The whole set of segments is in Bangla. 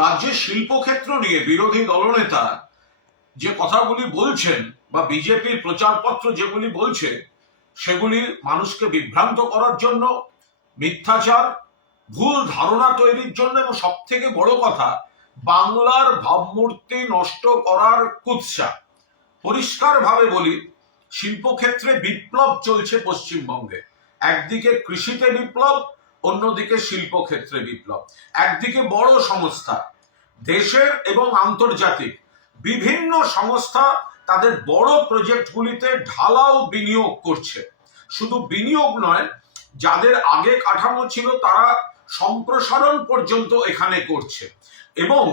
রাজ্যের শিল্পক্ষেত্র নিয়ে বিরোধী দলনেতা যে কথাগুলি বলছেন বা বিজেপির প্রচারপত্র যেগুলি বলছে সেগুলি মানুষকে বিভ্রান্ত করার জন্য, মিথ্যাচার, ভুল ধারণা তৈরির জন্য এবং সব থেকে বড় কথা বাংলার ভাবমূর্তি নষ্ট করার কুৎসা। পরিষ্কারভাবে বলি, শিল্পক্ষেত্রে বিপ্লব চলছে পশ্চিমবঙ্গে। একদিকে কৃষিতে বিপ্লব, অন্যদিকে শিল্পক্ষেত্রে বিপ্লব। একদিকে বড় সংস্থা, দেশের এবং আন্তর্জাতিক বিভিন্ন সংস্থা তাদের বড় প্রজেক্টগুলিতে ঢালাও বিনিয়োগ করছে। শুধু বিনিয়োগ নয়, যাদের আগে কাঠামো ছিল তারা সম্প্রসারণ পর্যন্ত এখানে করছে। এবং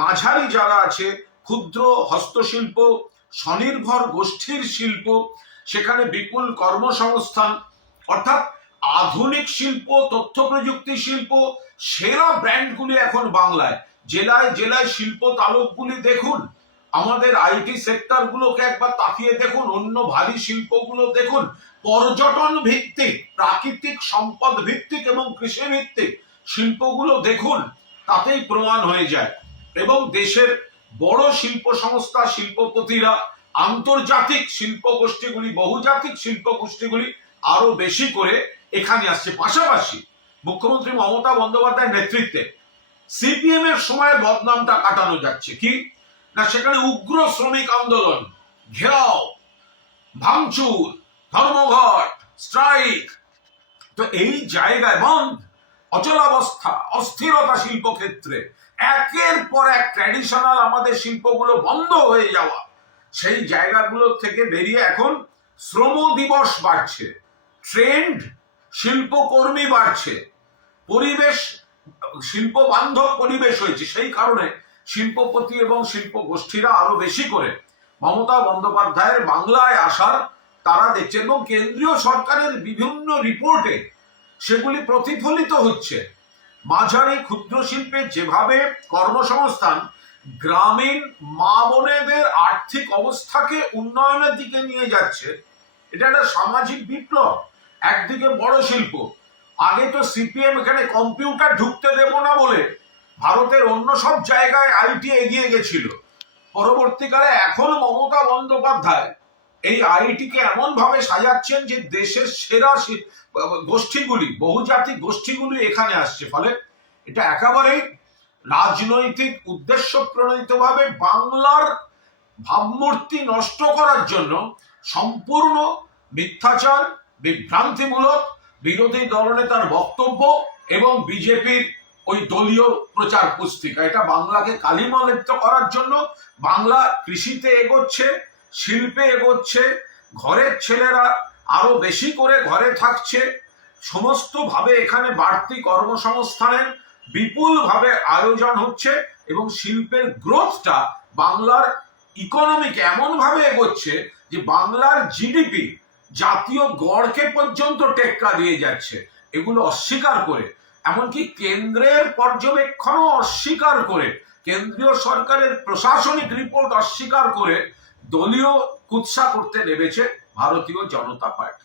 মাঝারি যারা আছে, ক্ষুদ্র হস্তশিল্প, স্বনির্ভর গোষ্ঠীর শিল্প, সেখানে বিপুল কর্মসংস্থান, অর্থাৎ আধুনিক শিল্প, তথ্য প্রযুক্তি শিল্প, সেরা ব্র্যান্ডগুলি এখন বাংলায়। জেলায় জেলায় শিল্প তালুকগুলি দেখুন, আমাদের আইটি সেক্টরগুলোকে একবার তাকিয়ে দেখুন, অন্য ভারী শিল্পগুলো দেখুন, পর্যটন ভিত্তিক, প্রাকৃতিক সম্পদ ভিত্তিক এবং কৃষি ভিত্তিক শিল্পগুলো দেখুন, তাতেই প্রমাণ হয়ে যায়। এবং দেশের বড় শিল্প সংস্থা, শিল্পপতিরা, আন্তর্জাতিক শিল্প গোষ্ঠীগুলি, বহুজাতিক শিল্প গোষ্ঠীগুলি আরো বেশি করে এখানে আসছে। পাশাপাশি মুখ্যমন্ত্রী মমতা বন্দ্যোপাধ্যায়ের নেতৃত্বে সিপিএম এর সময় বদনামটা কাটানো যাচ্ছে। কি না, সেখানে উগ্র শ্রমিক আন্দোলন, ঘেরাও, ভাঙচুর, ধর্মঘট, স্ট্রাইক, তো এই জায়গায় বন্ধ, অচলাবস্থা, অস্থিরতা শিল্পক্ষেত্রে, একের পর এক ট্র্যাডিশনাল আমাদের শিল্পগুলো বন্ধ হয়ে যাওয়া, সেই জায়গাগুলো থেকে বেরিয়ে এখন শ্রম দিবস বাড়ছে, ট্রেন্ড শিল্পকর্মী বাড়ছে, পরিবেশ শিল্প বান্ধব পরিবেশ হয়েছে। সেই কারণে শিল্পপতি এবং শিল্প গোষ্ঠীরা আরো বেশি করে মমতা বন্দ্যোপাধ্যায়ের বাংলায় আসার তারা দেখছেন এবং কেন্দ্রীয় সরকারের বিভিন্ন রিপোর্টে সেগুলি প্রতিফলিত হচ্ছে। মাঝারি ক্ষুদ্র শিল্পে যেভাবে কর্মসংস্থান গ্রামীণ মা বোনেদের আর্থিক অবস্থাকে উন্নয়নের দিকে নিয়ে যাচ্ছে, এটা একটা সামাজিক বিপ্লব। একদিকে বড় শিল্প, আগে তো সিপিএম এখানে কম্পিউটার ঢুকতে দেব না বলে ভারতের অন্য সব জায়গায় আইটি এগিয়ে গেছিল। পরবর্তীকালে এখন মমতা বন্দ্যোপাধ্যায় এই আইটিকে এমন ভাবে সাজাচ্ছেন যে দেশের সেরা গোষ্ঠীগুলি, বহুজাতিক গোষ্ঠীগুলি এখানে আসছে। ফলে এটা একেবারেই রাজনৈতিক উদ্দেশ্য প্রণোদিতভাবে বাংলার ভাবমূর্তি নষ্ট করার জন্য সম্পূর্ণ মিথ্যাচার, বিভ্রান্তিমূলক বিরোধী দলনেতার বক্তব্য এবং বিজেপির ওই দলীয় প্রচার পুস্তিকা, এটা বাংলাকে কালিমালিপ্ত করার জন্য। বাংলা কৃষিতে এগোচ্ছে, শিল্পে এগোচ্ছে, ঘরের ছেলেরা আরো বেশি করে ঘরে থাকছে, সমস্ত ভাবে এখানে বাড়তি কর্মসংস্থানের বিপুল ভাবে আয়োজন হচ্ছে এবং শিল্পের গ্রোথটা বাংলার ইকোনমিকে এমন ভাবে এগোচ্ছে যে বাংলার জিডিপি জাতীয় গড়কে পর্যন্ত টেক্কা দিয়ে যাচ্ছে। এগুলো অস্বীকার করে, এমনকি কেন্দ্রের পর্যবেক্ষণও অস্বীকার করে, কেন্দ্রীয় সরকারের প্রশাসনিক রিপোর্ট অস্বীকার করে দলীয় কুৎসা করতে নেমেছে ভারতীয় জনতা পার্টি।